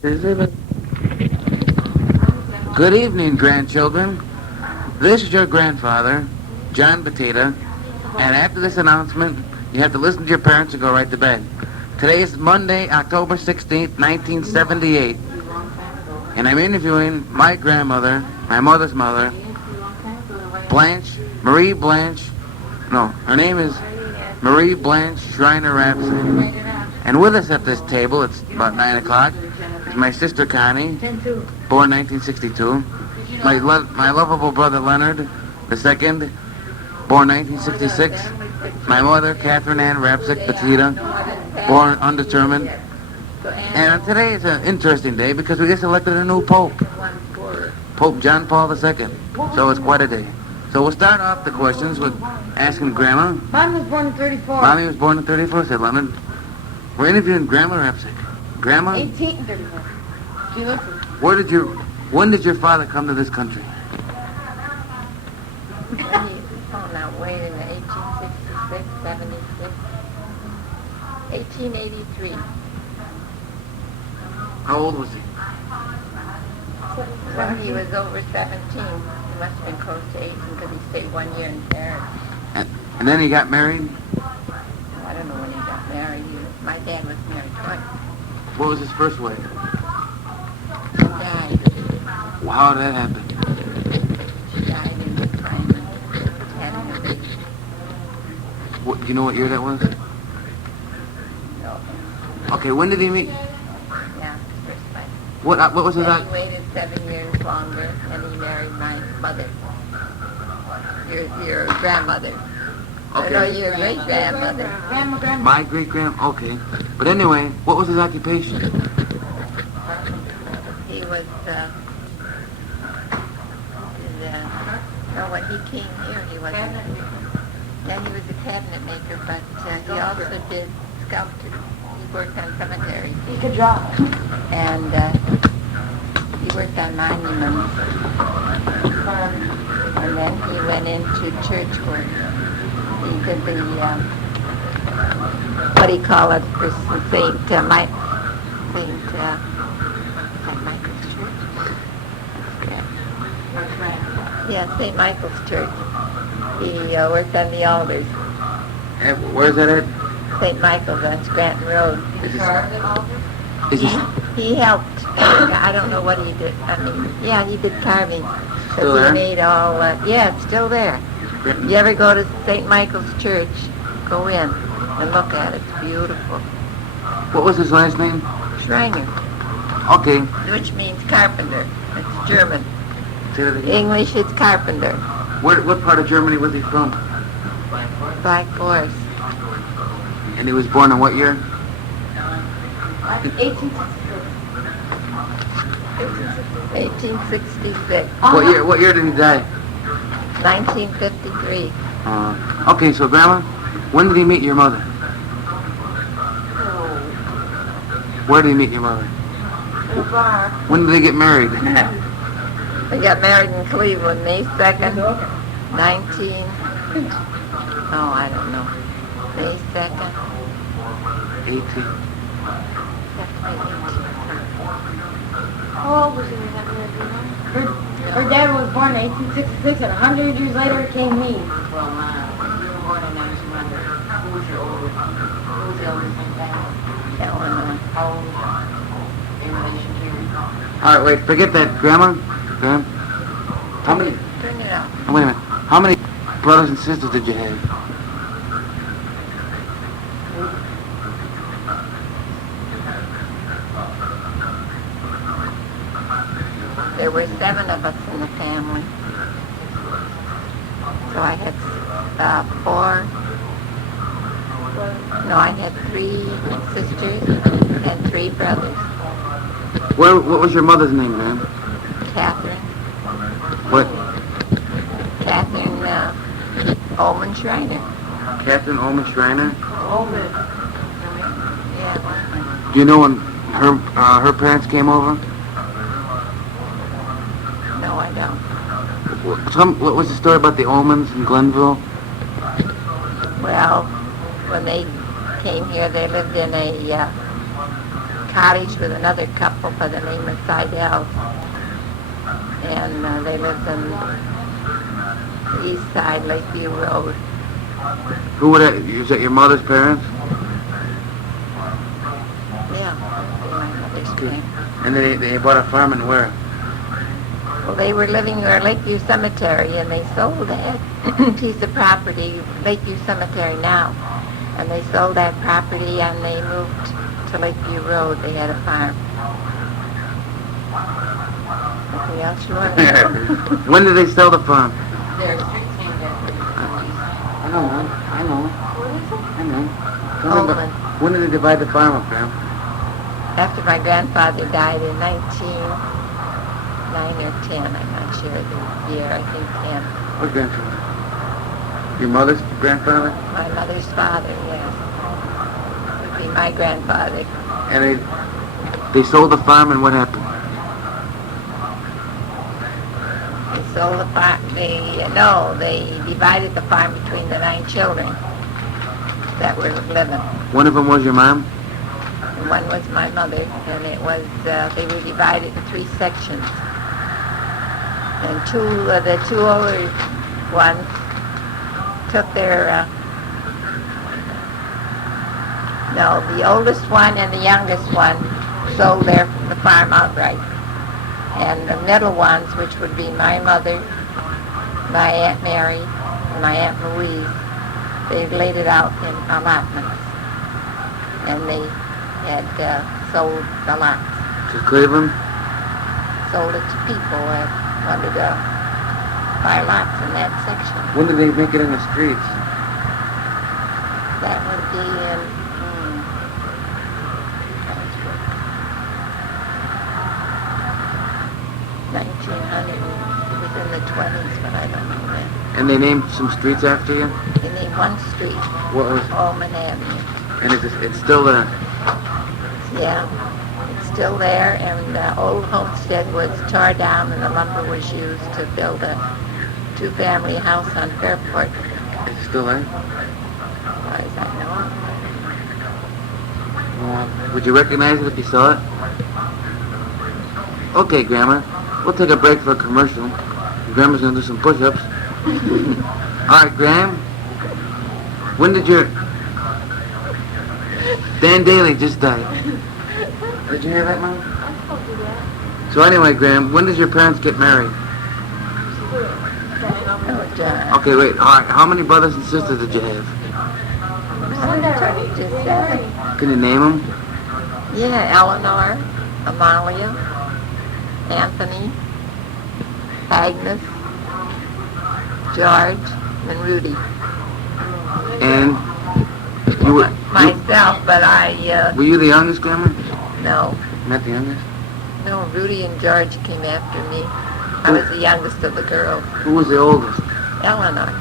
Good evening, grandchildren. This is your grandfather, John Batita, and after this announcement, you have to listen to your parents and go right to bed. Today is Monday, October 16th, 1978, and I'm interviewing my grandmother, my mother's mother, Marie Blanche, no, her name is Marie Blanche Schreiner Rapsik. And with us at this table, it's about 9 o'clock, is my sister Connie, born 1962, my lovable brother Leonard, the second, born 1966, my mother, Catherine Ann Rapsik Batita, born undetermined. And today is an interesting day because we just elected a new Pope, Pope John Paul II. So it's quite a day. So we'll start off the questions with asking Grandma. Mommy was born in 34. Mommy was born in 34, said Leonard. We're interviewing Grandma Rapsik. Grandma? 1834. She listened. When did your father come to this country? Wait in 1866, 76, 1883. How old was he? When he was over 17, he must have been close to 18 because he stayed 1 year in Paris. And then he got married? I don't know when he got married. My dad was married twice. What was his first wife? She died. Well, how did that happen? She died in the time of having a baby. Do you know what year that was? No. Okay, when did he meet? Yeah, first wife. What was his... Then he waited 7 years longer, and he married my mother. Your grandmother. Okay. No, your great-grandmother. My great-grand... Okay. But anyway, what was his occupation? He was, when he came here, he wasn't. Yeah, he was a cabinet maker, but he also did sculpture. He worked on cemeteries. He could draw. And he worked on monuments. And then he went into church work. He did the, what do you call it, for St. Michael's Church? Yeah, St. Michael's Church. He worked on the altars. And where's that at? St. Michael's on Scranton Road. He helped. I don't know what he did. I mean, yeah, he did carving. Still there? He made all, yeah, it's still there. You ever go to St. Michael's Church, go in and look at it. It's beautiful. What was his last name? Schreiner, Okay. which means carpenter. It's German. Say that again. English, it's carpenter. What part of Germany was he from? Black Forest. And he was born in what year? 1866. What year did he die? 1953. Okay, so Grandma, when did he meet your mother? Where did he meet your mother? When did they get married? We got married in Cleveland, May 2nd, 19... Oh, I don't know. May 2nd. 18. How old was he when he got married? Do you know? Her dad was born in 1866, and 100 years later came me. Well, you were born in 1900. Who was your oldest? Who was the oldest in family? Eleanor. How old? In relation to you? All right, wait, forget that, Grandma. Grandma, how many? Turn it out. Wait a minute. How many brothers and sisters did you have? There were 7 of us in the family. So I had 4. No, I had 3 sisters and 3 brothers. What was your mother's name, ma'am? Catherine. What? Catherine Ullman Schreiner. Catherine Ullman Schreiner? Yeah. Do you know when her parents came over? No, I don't. What was the story about the Ullmans in Glenville? Well, when they came here, they lived in a cottage with another couple by the name of Seidel. And they lived on the east side, Lakeview Road. Who would that? Is that your mother's parents? Yeah, that would be my mother's parents. And they bought a farm and where? Well, they were living near Lakeview Cemetery, and they sold that piece of property, Lakeview Cemetery now. And they sold that property, and they moved to Lakeview Road. They had a farm. Anything else you want to know? When did they sell the farm? Their streets named after the I know. Tell me Oakland. when did they divide the farm up, Graham? After my grandfather died in 1909 or 10, I'm not sure the year, I think 10. What grandfather? Your mother's grandfather? My mother's father, yes. Would be my grandfather. And they sold the farm, and what happened? They sold the farm, they divided the farm between the 9 children that were living. One of them was your mom? And one was my mother, and it was, they were divided in 3 sections. And the two older ones took their, the oldest one and the youngest one sold the farm outright. And the middle ones, which would be my mother, my Aunt Mary, and my Aunt Louise, they laid it out in allotments. And they had sold the lots. To Cleveland? Sold it to people that wanted to buy lots in that section. When did they make it in the streets? That would be in 1900. It was in the 20s, but I don't know when. And they named some streets after you? They named one street, What was? Allman Avenue. And it's still there? Yeah, it's still there, and the old homestead was tore down, and the lumber was used to build a 2-family house on Fairport, It's still there? as far as I know. Would you recognize it if you saw it? Okay, Grandma. We'll take a break for a commercial. Grandma's gonna do some push-ups. All right, Graham. When did your... Dan Daly just died. Did you hear that, Mom? I told you that. So anyway, Graham, when did your parents get married? Oh, John. Okay, wait. All right. How many brothers and sisters did you have? Just that. Can you name them? Yeah, Eleanor, Amalia, Anthony, Agnes, George, and Rudy. And you were... Myself, but Were you the youngest, Grandma? no. Not the youngest? No, Rudy and George came after me. I was the youngest of the girls. Who was the oldest? Eleanor.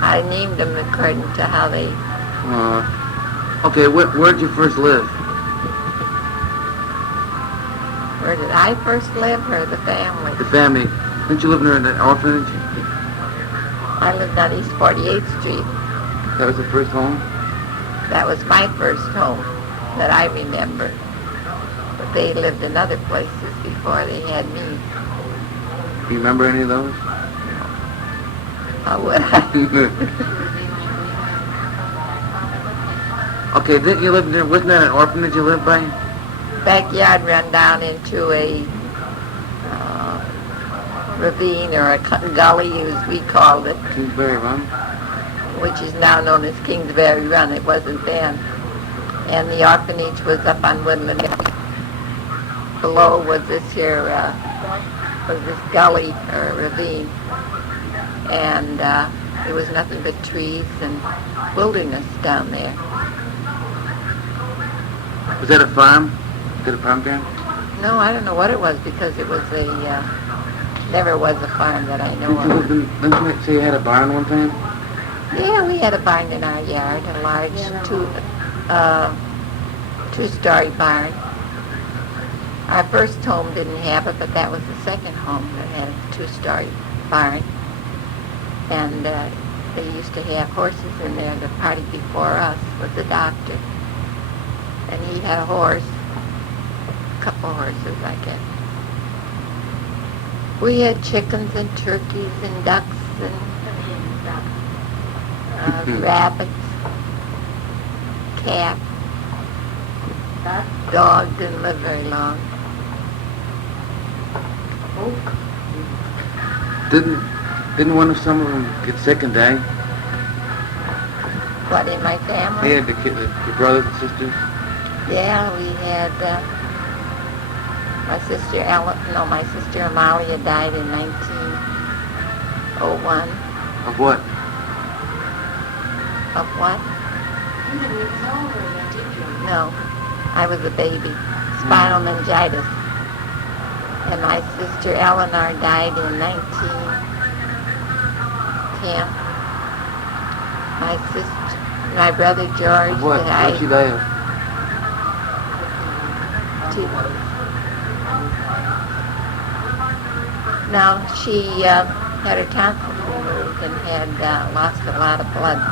I named them according to how they... Okay, where'd you first live? Where did I first live, or the family? The family. Didn't you live near an orphanage? I lived on East 48th Street. That was the first home? That was my first home that I remember. But they lived in other places before they had me. Do you remember any of those? How would I? Okay, didn't you live there? Wasn't that an orphanage you lived by? Backyard run down into a ravine or a gully, as we called it, Kingsbury Run? which is now known as Kingsbury Run. It wasn't then. And the orphanage was up on Woodland. Below was this here, was this gully or ravine. And there was nothing but trees and wilderness down there. Was that a farm? Was that a farm, Graham? No, I don't know what it was, because it was never was a farm that I know of. Didn't you say you had a barn one time? Yeah, we had a barn in our yard, a large two-story barn. Our first home didn't have it, but that was the second home that had a two-story barn. And they used to have horses in there. The party before us was the doctor. And he had a horse, couple horses, I guess. We had chickens and turkeys and ducks and rabbits, cats. Dog didn't live very long. Didn't one of some of them get sick and die? What, in my family? Yeah, your brothers and sisters. Yeah, we had my sister Amalia died in 1901. Of what? Of what? No, I was a baby. Spinal meningitis. And my sister Eleanor died in 1910. My brother George Of what? died. What'd she die of? No, she had her tonsils removed and had lost a lot of blood.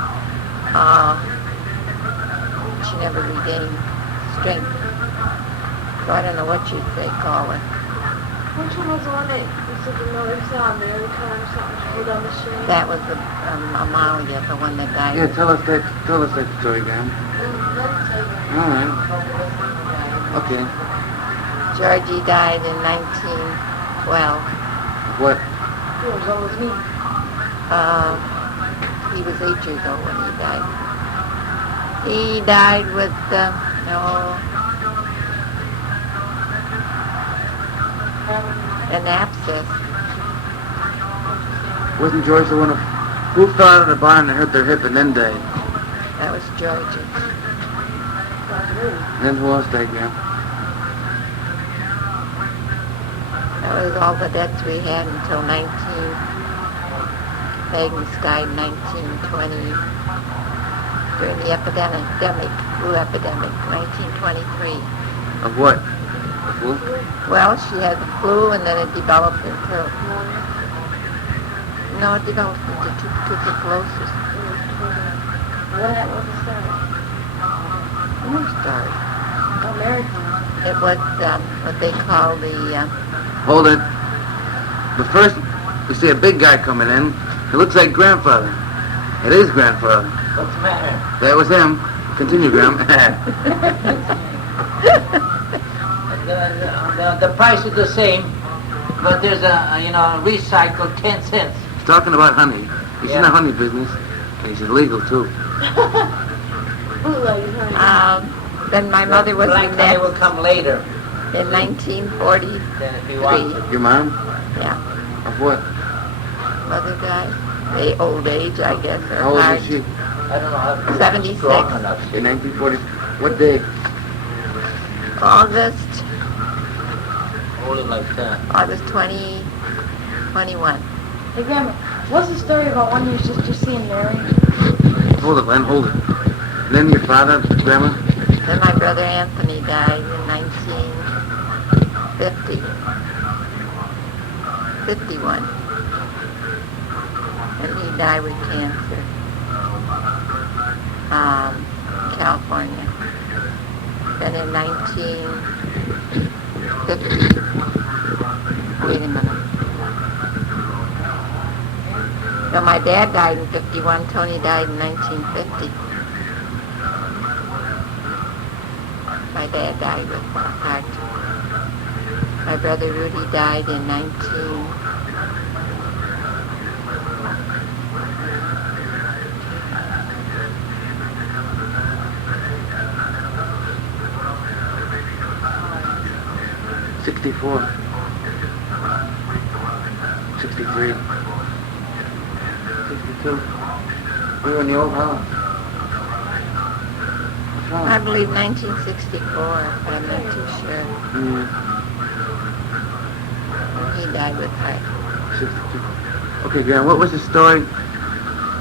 She never regained strength. So I don't know what you'd call her. Which one was the one that you said your mother saw on the other car or something? She pulled on the string? That was Amalia, the one that died. Yeah, tell us that story, Graham. All right. Okay. Georgie died in 1912. What? He was old as me. He was 8 years old when he died. He died with, an abscess. Wasn't George the one who fell out of the barn and hurt their hip and then died? That was Georgie. And then who else died, Graham? That was all the debts we had until Magnus died in 1920, during the flu epidemic, 1923. Of what? Flu? Well, she had the flu and then it developed into, no, it developed into tuberculosis. What was the story? New story. American. It was what they call the, Hold it. But first, we see a big guy coming in. He looks like grandfather. It is grandfather. What's the matter? That was him. Continue, Graham. The price is the same, but there's a recycled 10 cents. He's talking about honey. He's in the honey business, and he's illegal too. Bootleggers, honey. then my mother was Black in honey that will come later. in 1943. Then if you want. Your mom? Yeah, Of what? mother died. The old age, I guess. Or How old hard. was she? I don't know how to 76. strong enough. In 1940. What day? August Only like that. August 2021. Hey, Grandma, what's the story about one of your sisters seeing Mary? Hold it, Len, hold it. Then your father, Grandma? Then my brother Anthony died in 1951. And he died with cancer. California. Then in 1950, wait a minute. No, my dad died in 51. Tony died in 1950. My dad died with heart. My brother Rudy died in 64. 63. 62. We were in the old house. What's wrong? I believe 1964, but I'm not too sure. He died with heart. 62. Okay, Graham, what was the story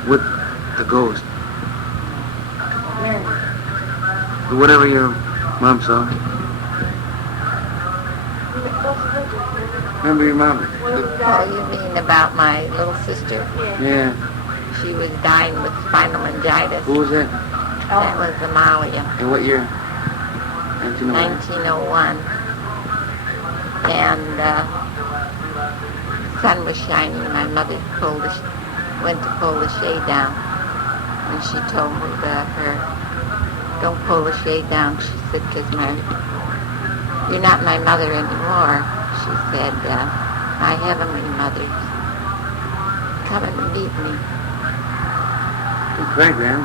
with the ghost? Mary. Whatever your mom saw. Remember your mom? Oh, you mean about my little sister? Yeah. She was dying with spinal meningitis. Who was that? That was Amalia, In what year? 1901. 1901. And the sun was shining. My mother went to pull the shade down. And she told her, don't pull the shade down. She said, because you're not my mother anymore. She said, my heavenly mother's coming to meet me. Don't cry, Graham.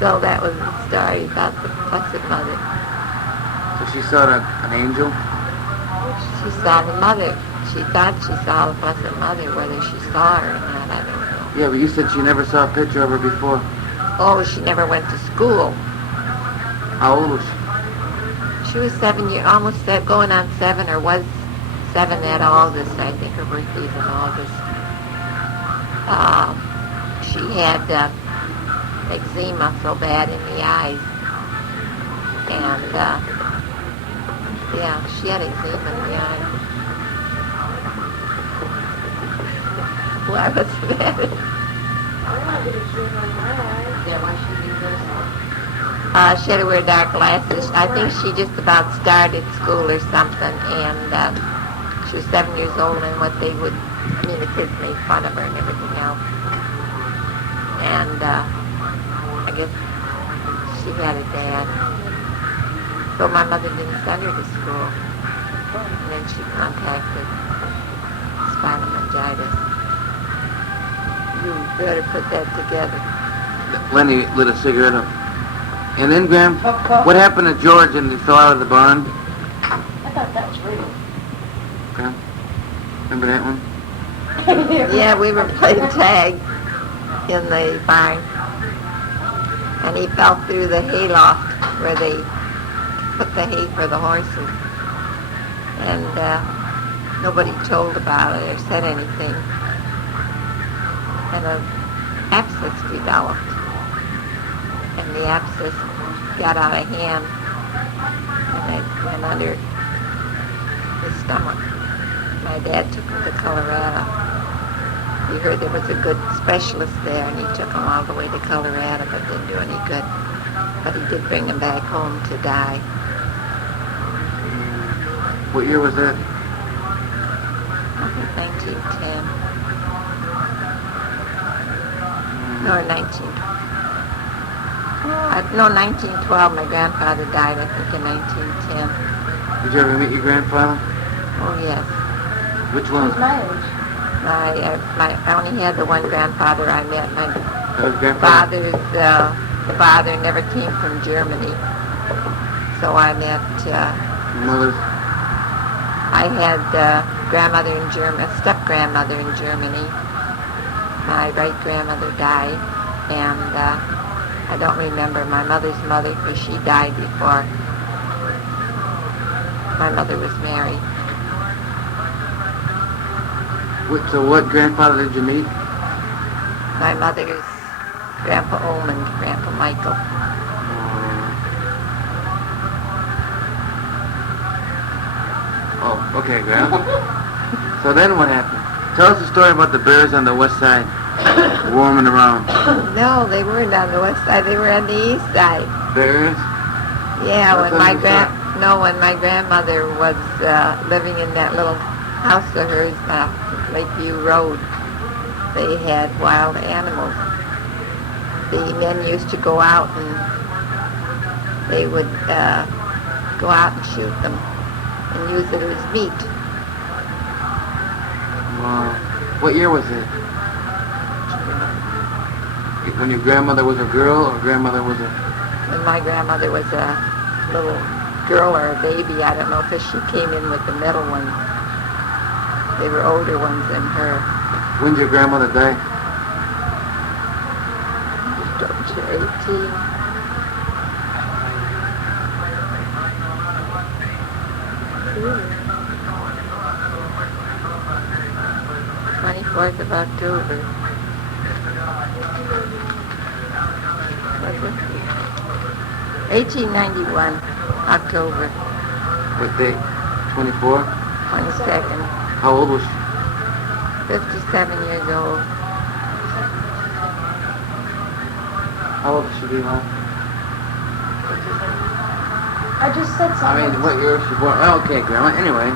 So that was the story about the Blessed Mother. So she saw an angel? She saw the mother. She thought she saw the Blessed Mother. Whether she saw her or not, I don't know. Yeah, but you said she never saw a picture of her before. Oh, she never went to school. How old was she? She was 7 years, almost going on 7, or was 7 that August. I think her birthday's in August. She had eczema so bad in the eyes. And, yeah, she had eczema in the eyes. Why was that? She had to wear dark glasses. I think she just about started school or something, and she was 7 years old, and the kids made fun of her and everything else. And I guess she had a dad. So my mother didn't send her to school. And then she contracted spinal meningitis. You better put that together. Lenny lit a cigarette up. And then, Graham, what happened to George and he fell out of the barn? I thought that was real. Okay. Remember that one? Yeah, we were playing tag in the barn. And he fell through the hayloft where they put the hay for the horses. And nobody told about it or said anything. And an abscess developed. And the abscess got out of hand. And it went under his stomach. My dad took him to Colorado. He heard there was a good specialist there, and he took him all the way to Colorado, but didn't do any good. But he did bring him back home to die. What year was that? I think 1910. No, 1912. My grandfather died, I think, in 1910. Did you ever meet your grandfather? Oh, yes. Which one? He's my age. I only had the one grandfather I met. My That was grandfather? the father never came from Germany. So I met, Mother? I had grandmother in Germany, a step-grandmother in Germany. My right-grandmother died, and I don't remember my mother's mother because she died before my mother was married. So what grandfather did you meet? My mother's Grandpa Ullman, Grandpa Michael. Oh, okay, Grandma. So then what happened? Tell us the story about the bears on the west side, warming around. No, they weren't on the west side. They were on the east side. Bears? Yeah, What's when on the side? when my grandmother was living in that little house of hers, Lakeview Road, they had wild animals. The men used to go out and they would go out and shoot them and use it as meat. Wow. What year was it? When your grandmother was a girl or grandmother was a... When my grandmother was a little girl or a baby, I don't know if she came in with the middle ones. They were older ones than her. When'd your grandmother die? Just over 18. Ooh. 24th of October. Was it? 1891, October What date? 24? 22nd. How old was she? 57 years old. How old did she be home? I just said I something. mean, what year was she born? Oh, okay, Grandma. Anyway.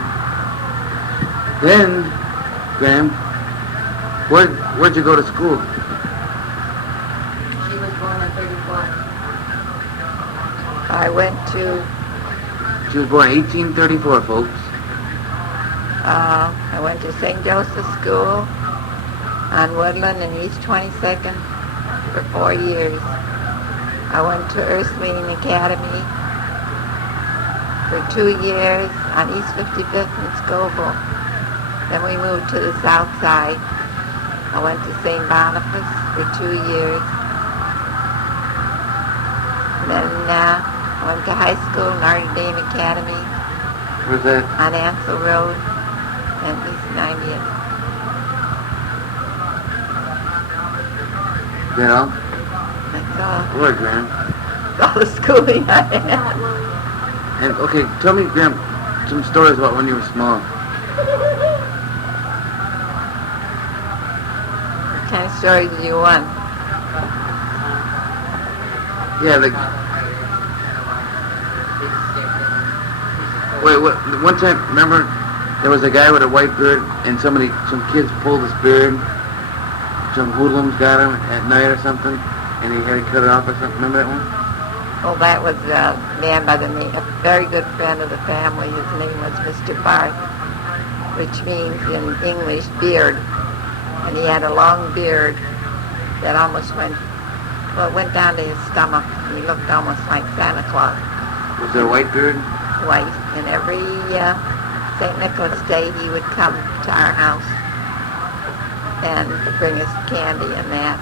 Then, Graham, where'd you go to school? She was born in 34. I went to, She was born 1834, folks. I went to St. Joseph's School on Woodland and East 22nd for 4 years. I went to Ursuline Academy for 2 years on East 55th and Scoville. Then we moved to the south side. I went to St. Boniface for 2 years. Then I went to high school, Notre Dame Academy Where's that? on Ansel Road and East 90th. You know? That's all. Where, Graham? All the schooling I had. And, okay, tell me, Graham, some stories about when you were small. What kind of stories do you want? Yeah, like... Wait, what? One time, remember, there was a guy with a white beard, and some kids pulled his beard. Some hoodlums got him at night or something, and he had to cut it off or something. Remember that one? Well, that was a man by the name, a very good friend of the family. His name was Mr. Barth, which means in English beard. And he had a long beard that almost went down to his stomach. He looked almost like Santa Claus. Was there a white beard? White. And every St. Nicholas Day he would come to our house and bring us candy and that.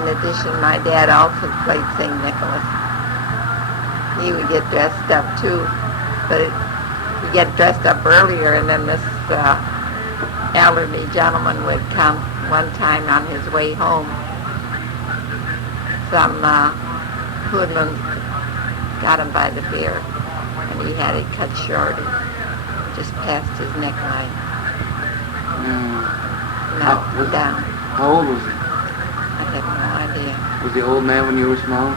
In addition, my dad also played St. Nicholas. He would get dressed up too, but he'd get dressed up earlier, and then this elderly gentleman would come one time on his way home. Some hoodlums got him by the beard, and he had it cut short, just past his neckline. Knocked him down. How old was he? I have no idea. Was he an old man when you were small?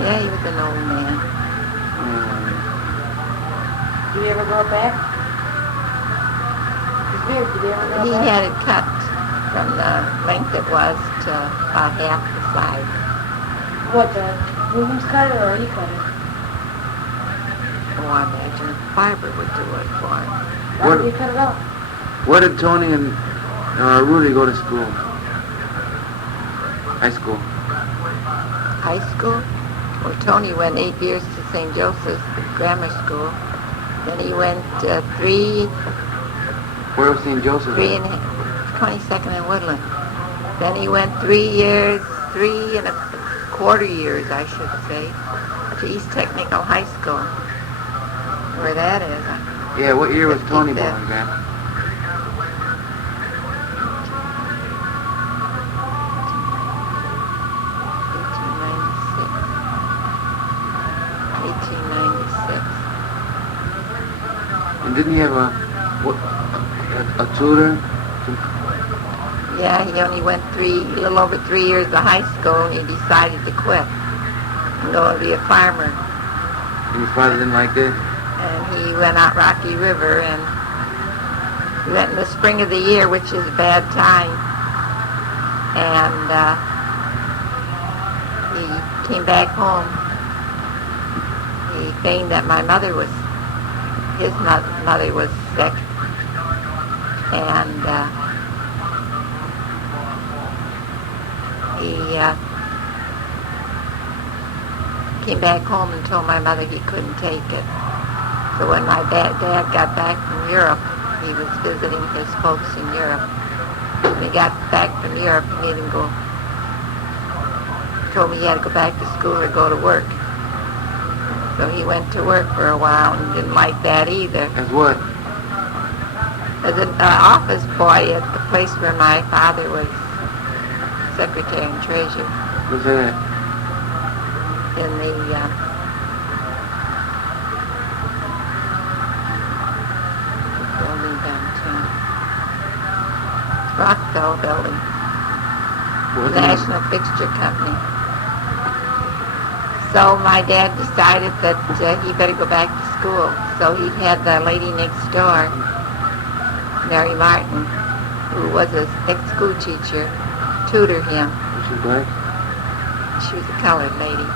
Yeah, he was an old man. Did you ever grow it back? His beard, did you ever grow it He back? had it cut from the length it was to about half the size. What, the Williams cut it or he cut it? Oh, I imagine a barber would do it for him. Why did he cut it off? Where did Tony and Rudy go to school? High school. High school? Well, Tony went 8 years to St. Joseph's Grammar School. Then he went Where was St. Joseph? 22nd and Woodland. Then he went 3 and a quarter years, I should say, to East Technical High School. Where that is. Yeah, what year was Tony 55. born, Graham? And didn't he have a tutor? Yeah, he only went a little over 3 years to high school, and he decided to quit and go and be a farmer. And his father didn't like it? And he went out Rocky River, and he went in the spring of the year, which is a bad time. And he came back home. He feigned that his mother was sick. And he came back home and told my mother he couldn't take it. So when my dad got back from Europe, he was visiting his folks in Europe. When he got back from Europe, he made him go, told me he had to go back to school or go to work. So he went to work for a while and didn't like that either. As what? As an office boy at the place where my father was secretary and treasurer. What's that? In the building downtown. Rockefeller Building. What was National Fixture Company. So my dad decided that he better go back to school. So he had the lady next door, Mary Martin, who was an ex-school teacher, tutor him. Was she black? She was a colored lady.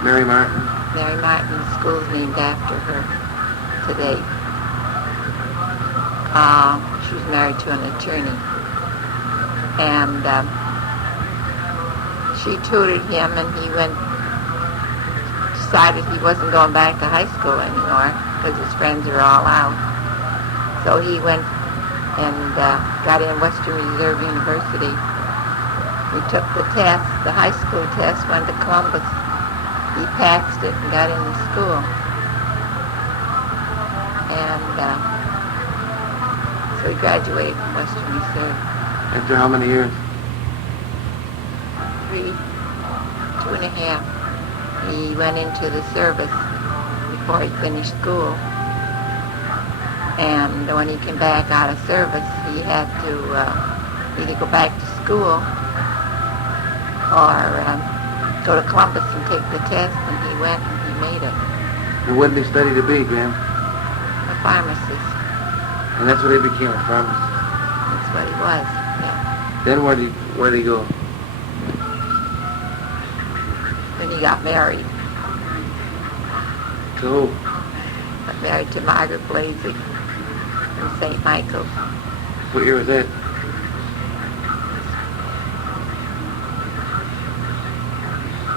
Mary Martin? Mary Martin, the school's named after her today. She was married to an attorney. And she tutored him, and he decided he wasn't going back to high school anymore because his friends are all out. So he went and got in Western Reserve University. He took the test, the high school test, went to Columbus. He passed it and got into school. And so he graduated from Western Reserve. After how many years? 2.5. He went into the service before he finished school. And when he came back out of service, he had to either go back to school or go to Columbus and take the test, and he went and he made it. And what did he study to be, Graham? A pharmacist. And that's what he became, a pharmacist. That's what he was, yeah. Then where'd he go? Then he got married. To who? Got married to Margaret Blasey in St. Michael's. What year was that?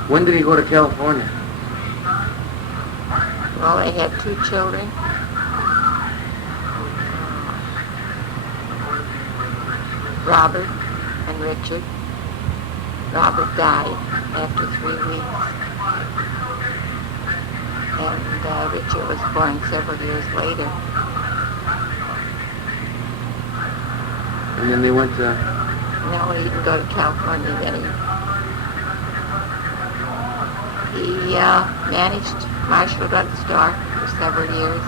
When did he go to California? Well, they had 2 children. Robert and Richard. Robert died after 3 weeks. And Richard was born several years later. And then they went to... No, he didn't go to California. Then he managed Marshall Drug Store for several years.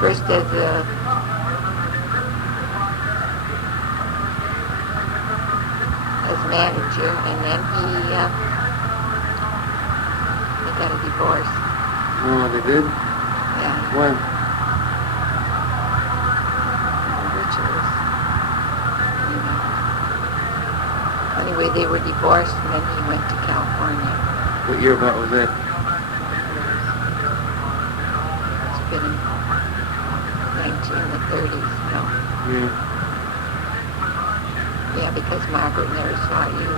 First as manager, and then he got a divorce. Oh, they did? Yeah. When? Richard was, anyway, they were divorced, and then he went to California. What year about was that? It's been in the 30s, no. Yeah. Yeah, because Margaret never saw you.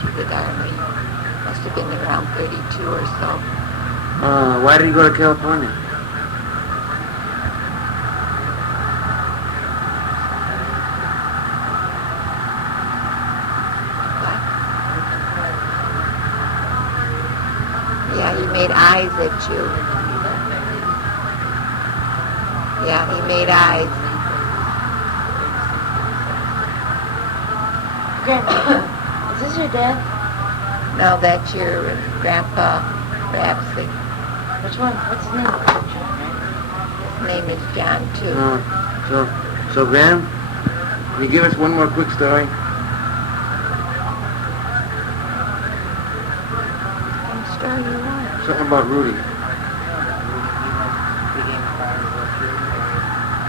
She did Arlene. Must have been around 32 or so. Why did he go to California? Yeah, he made eyes at you. Yeah, he made eyes. Grandpa, is this your dad? No, that's your Grandpa Rapsik. Which one? What's his name? John, right? His name is John, too. So Graham, can you give us one more quick story? What story you want? Something about Rudy.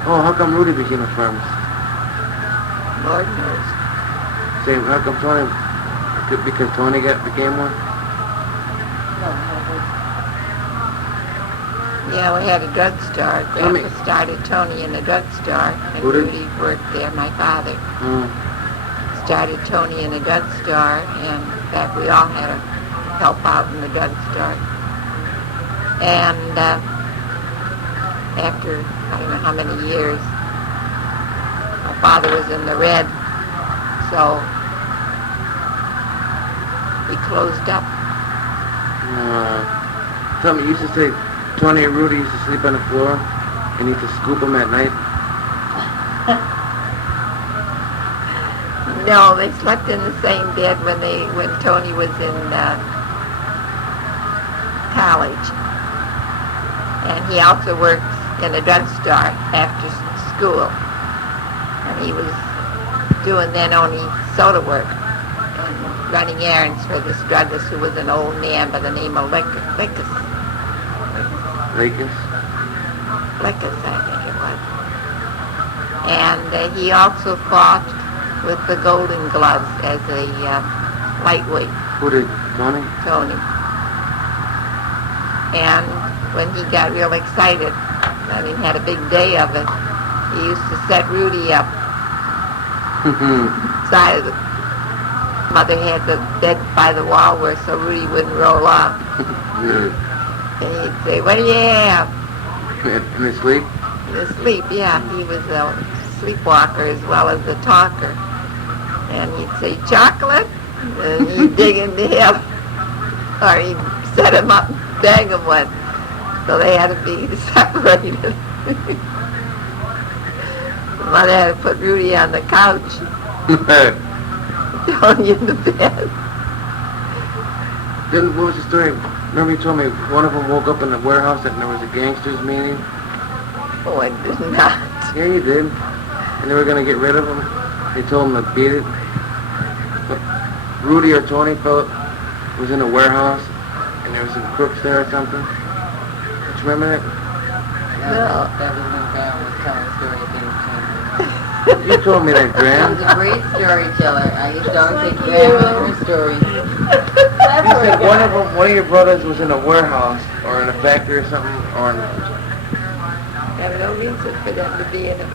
Oh, how come Rudy became a pharmacist? Lord knows. Same, how come Tony? Because Tony became one? Yeah, we had a drugstore. Grandpa started Tony in a drugstore, and Who did? Rudy worked there, my father. Started Tony in a drugstore, and in fact, we all had to help out in the drugstore. And after, I don't know how many years, my father was in the red, so we closed up. Something you used to say, Tony and Rudy used to sleep on the floor, and you used to scoop them at night. No, they slept in the same bed when Tony was in college. And he also worked in a drugstore after school. And he was doing then only soda work. And running errands for this druggist who was an old man by the name of Lickus, Lakers? I think it was. And he also fought with the Golden Gloves as a lightweight, Who did, Tony? Tony. And when he got real excited and he had a big day of it, he used to set Rudy up. Side of the mother had the bed by the wall where so Rudy wouldn't roll off. And he'd say, "What do you have?" In his sleep? In his sleep, yeah. He was a sleepwalker as well as a talker. And he'd say, "Chocolate?" And he'd dig into him. Or he'd set him up and bang him one. So they had to be separated. Mother had to put Rudy on the couch. Tony in the bed. Then what was the story? Remember you told me one of them woke up in the warehouse and there was a gangsters meeting? Oh, I did not. Yeah, you did. And they were going to get rid of him. They told him to beat it. But Rudy or Tony felt was in a warehouse and there was some crooks there or something. Don't you remember that? No. That was when Graham was telling the story of David Cameron. You told me that, He Graham. was a great storyteller. I used to always like take Graham you. in her stories. You said one of your brothers was in a warehouse or in a factory or something, or in Have no reason for them to be in a